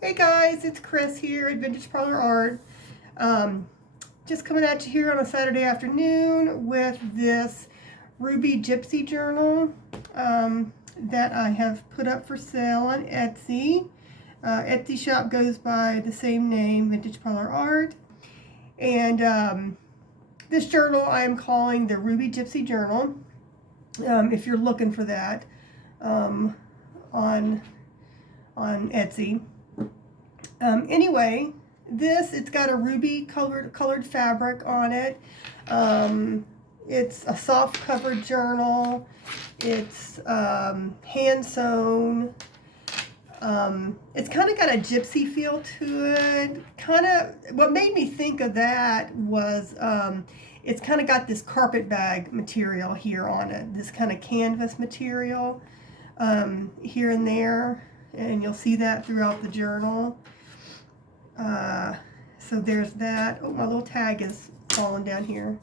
Hey guys, it's Chris here at Vintage Parlor Art. Just coming at you here on a Saturday afternoon with this Ruby Gypsy journal that I have put up for sale on Etsy. Etsy shop goes by the same name, Vintage Parlor Art. And this journal I am calling the Ruby Gypsy Journal. If you're looking for that on Etsy. Anyway, it's got a ruby colored fabric on it. It's a soft covered journal. It's hand sewn. It's kind of got a gypsy feel to it. What made me think of that was it's kind of got this carpet bag material here on it. This kind of canvas material here and there. And you'll see that throughout the journal. So there's that. Oh, my little tag is falling down here.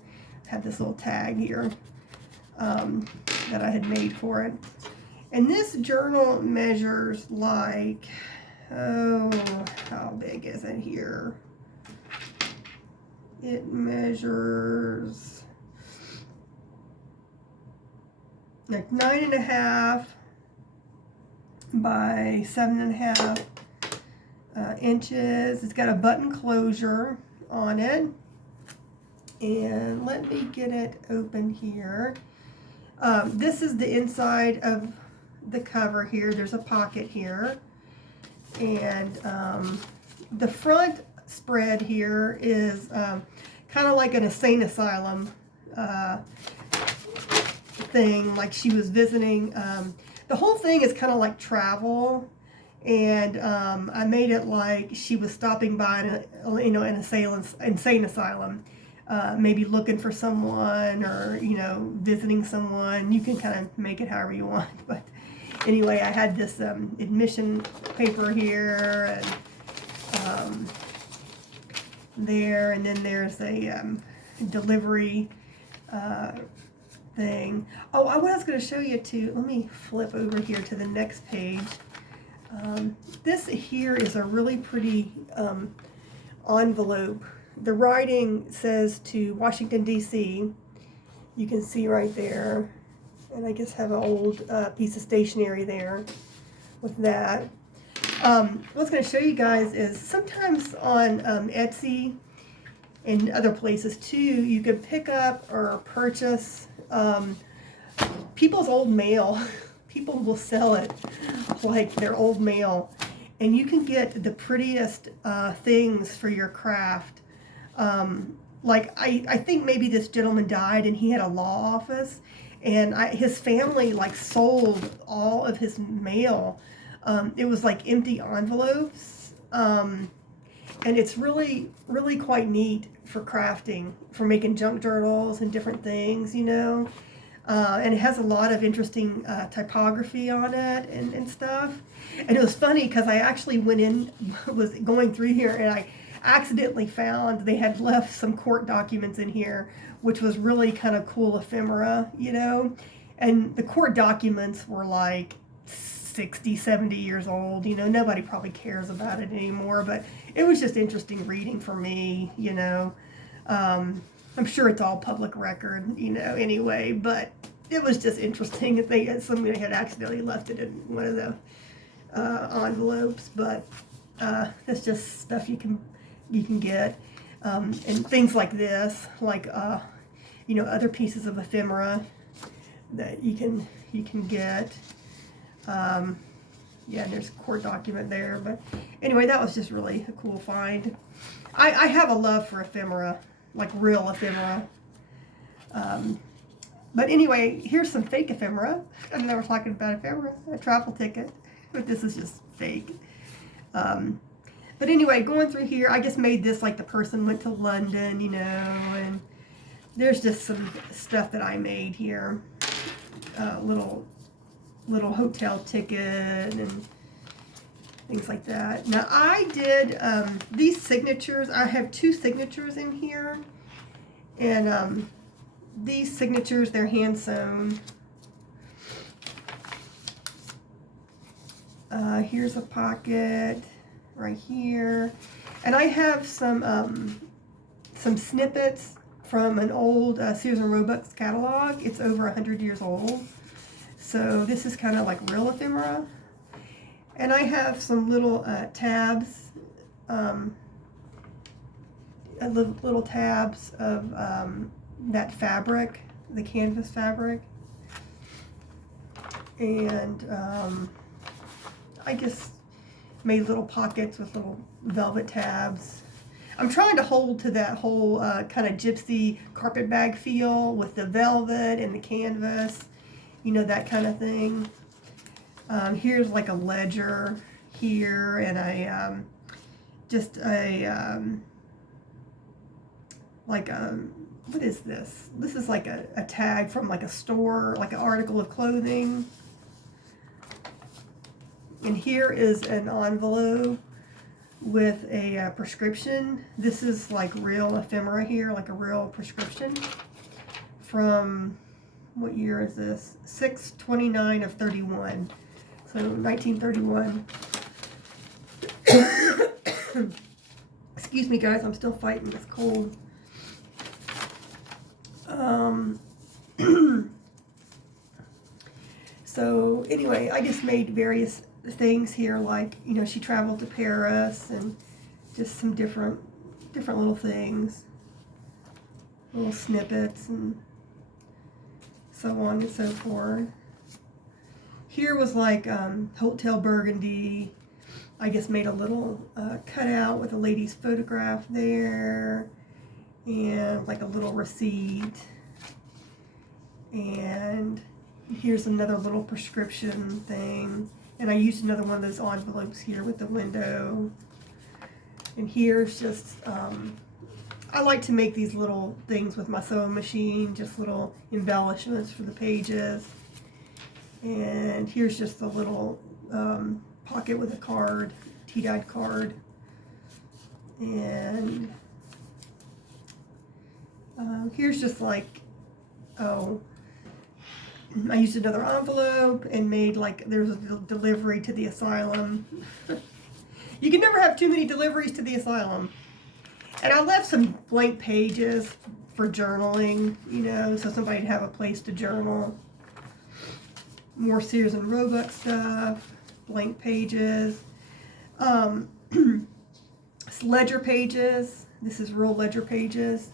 I have this little tag here that I had made for it. And this journal measures like, oh, how big is it here? It measures like 9.5 by 7.5 inches. It's got a button closure on it. And let me get it open here. This is the inside of the cover here. There's a pocket here. And the front spread here is kind of like an insane asylum thing, like she was visiting. The whole thing is kind of like travel, and I made it like she was stopping by an insane asylum, maybe looking for someone or visiting someone. You can kind of make it however you want, but anyway, I had this admission paper here and there, and then there's a delivery thing. Oh, what I was going to show you too, let me flip over here to the next page. This here is a really pretty envelope. The writing says to Washington, D.C. You can see right there. And I just have an old piece of stationery there with that. What I was going to show you guys is sometimes on Etsy and other places too, you could pick up or purchase people's old mail. People will sell it like their old mail, and you can get the prettiest things for your craft. Like I think maybe this gentleman died and he had a law office, and his family like sold all of his mail. It was like empty envelopes, and it's really quite neat for crafting, for making junk journals and different things, and it has a lot of interesting typography on it and stuff. And it was funny because I actually was going through here, and I accidentally found they had left some court documents in here, which was really kind of cool ephemera, and the court documents were like 60, 70 years old. Nobody probably cares about it anymore, but it was just interesting reading for me. I'm sure it's all public record, anyway, but it was just interesting that somebody had accidentally left it in one of the envelopes. But that's just stuff you can get, and things like this, like other pieces of ephemera that you can get. Yeah, there's a court document there, but anyway, that was just really a cool find. I have a love for ephemera, like real ephemera. But anyway, here's some fake ephemera. I'm never talking about ephemera, a travel ticket, but this is just fake. But anyway, going through here, I just made this like the person went to London, and there's just some stuff that I made here. Little hotel ticket and things like that. Now I did these signatures. I have 2 signatures in here, and these signatures, they're hand sewn. Here's a pocket. right here. And I have some snippets from an old Sears and Roebuck's catalog. It's over 100 years old. So this is kind of like real ephemera. And I have some little tabs, little tabs of that fabric, the canvas fabric. And I just made little pockets with little velvet tabs. I'm trying to hold to that whole kind of gypsy carpet bag feel with the velvet and the canvas, you know, that kind of thing. Here's like a ledger here, and what is this? This is like a tag from like a store, like an article of clothing. And here is an envelope with a prescription. This is like real ephemera here, like a real prescription from, what year is this? 6/29 of 31. So 1931. Excuse me, guys, I'm still fighting this cold. So anyway, I just made various things here, like, you know, she traveled to Paris, and just some different little things, little snippets, and so on and so forth. Here was like Hotel Burgundy. I just made a little cutout with a lady's photograph there, and like a little receipt. And here's another little prescription thing. And I used another one of those envelopes here with the window. And here's just, I like to make these little things with my sewing machine, just little embellishments for the pages. And here's just a little pocket with a card, tea-dyed card. And here's just like, I used another envelope and made like, there's a delivery to the asylum. You can never have too many deliveries to the asylum. And I left some blank pages for journaling, you know, so somebody'd have a place to journal. More Sears and Roebuck stuff, blank pages. Ledger pages. This is real ledger pages.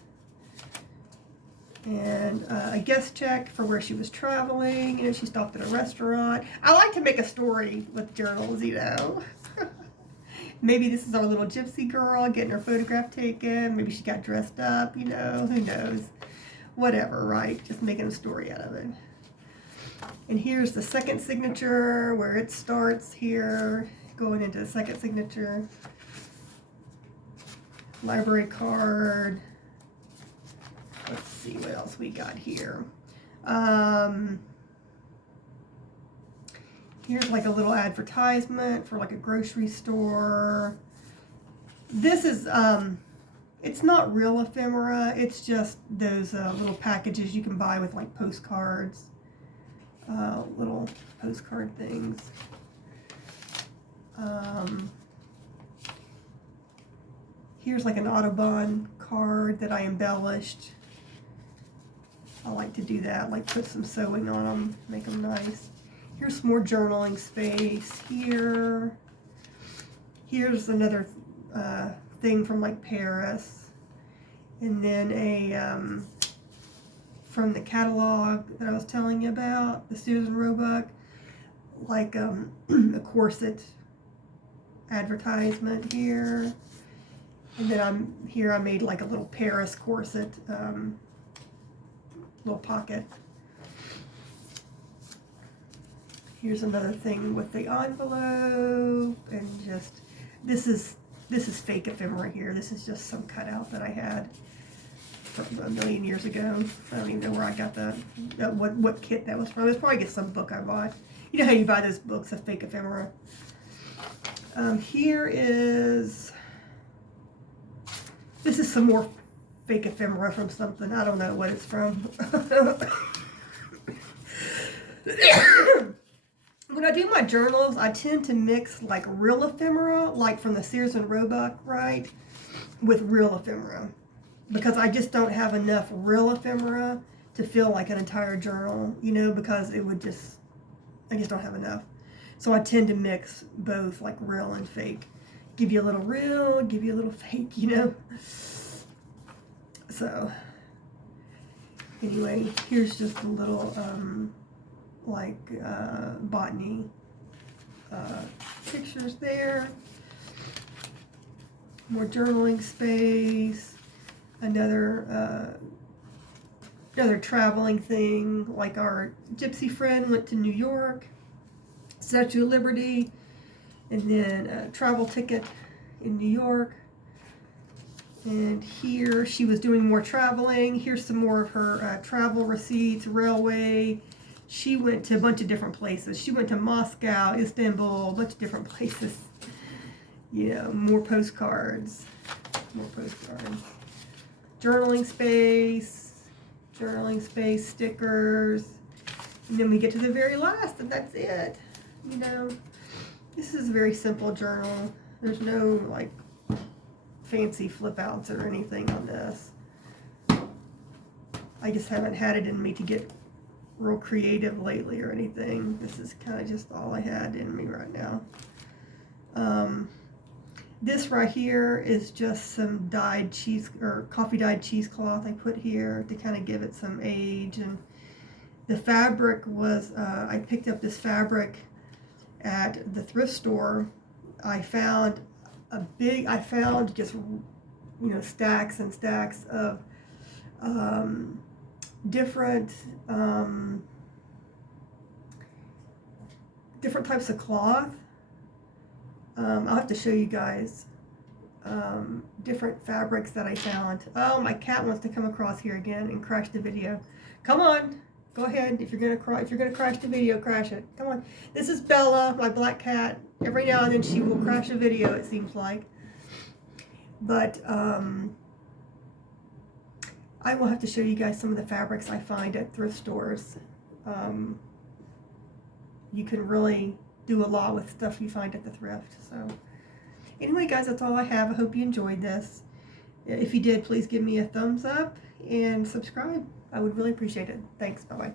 And a guest check for where she was traveling. You know, she stopped at a restaurant. I like to make a story with journals, you know. Maybe this is our little gypsy girl getting her photograph taken. Maybe she got dressed up, you know, who knows. Whatever, right? Just making a story out of it. And here's the second signature, where it starts here, going into the second signature. Library card. Let's see what else we got here. Here's like a little advertisement for like a grocery store. This is, it's not real ephemera. It's just those little packages you can buy with like postcards, little postcard things. Here's like an Audubon card that I embellished. I like to do that, like put some sewing on them, make them nice. Here's some more journaling space here. Here's another thing from like Paris. And then a, from the catalog that I was telling you about, the Sears and Roebuck, like a corset advertisement here. And then I made like a little Paris corset, little pocket. Here's another thing with the envelope, and just, this is fake ephemera here. This is just some cutout that I had from a million years ago. I don't even know where I got that, what kit that was from. It's probably just some book I bought. You know how you buy those books of fake ephemera. Here is, this is some more fake ephemera from something. I don't know what it's from. when I do my journals, I tend to mix like real ephemera, like from the Sears and Roebuck, right, with real ephemera, because I just don't have enough real ephemera to fill like an entire journal, you know, because it would just, I just don't have enough. So I tend to mix both, like real and fake. Give you a little real, give you a little fake, you know. So anyway, here's just a little botany pictures there. More journaling space. Another traveling thing, like our Gypsy friend went to New York, Statue of Liberty, and then a travel ticket in New York. And here she was doing more traveling. Here's some more of her travel receipts, railway. She went to a bunch of different places. She went to Moscow, Istanbul, a bunch of different places. You know, more postcards. More postcards. Journaling space, stickers. And then we get to the very last, and that's it. You know, this is a very simple journal. There's no, like, fancy flip outs or anything on this. I just haven't had it in me to get real creative lately or anything. This is kind of just all I had in me right now. This right here is just some dyed cheese or coffee dyed cheesecloth I put here to kind of give it some age. And the fabric was, I picked up this fabric at the thrift store. I found just, you know, stacks and stacks of different types of cloth. I'll have to show you guys different fabrics that I found. Oh, my cat wants to come across here again and crash the video. Come on, go ahead. If you're gonna crash the video, crash it. Come on. This is Bella, my black cat. Every now and then she will crash a video, it seems like. But I will have to show you guys some of the fabrics I find at thrift stores. You can really do a lot with stuff you find at the thrift. So anyway, guys, that's all I have. I hope you enjoyed this. If you did, please give me a thumbs up and subscribe. I would really appreciate it. Thanks. Bye-bye.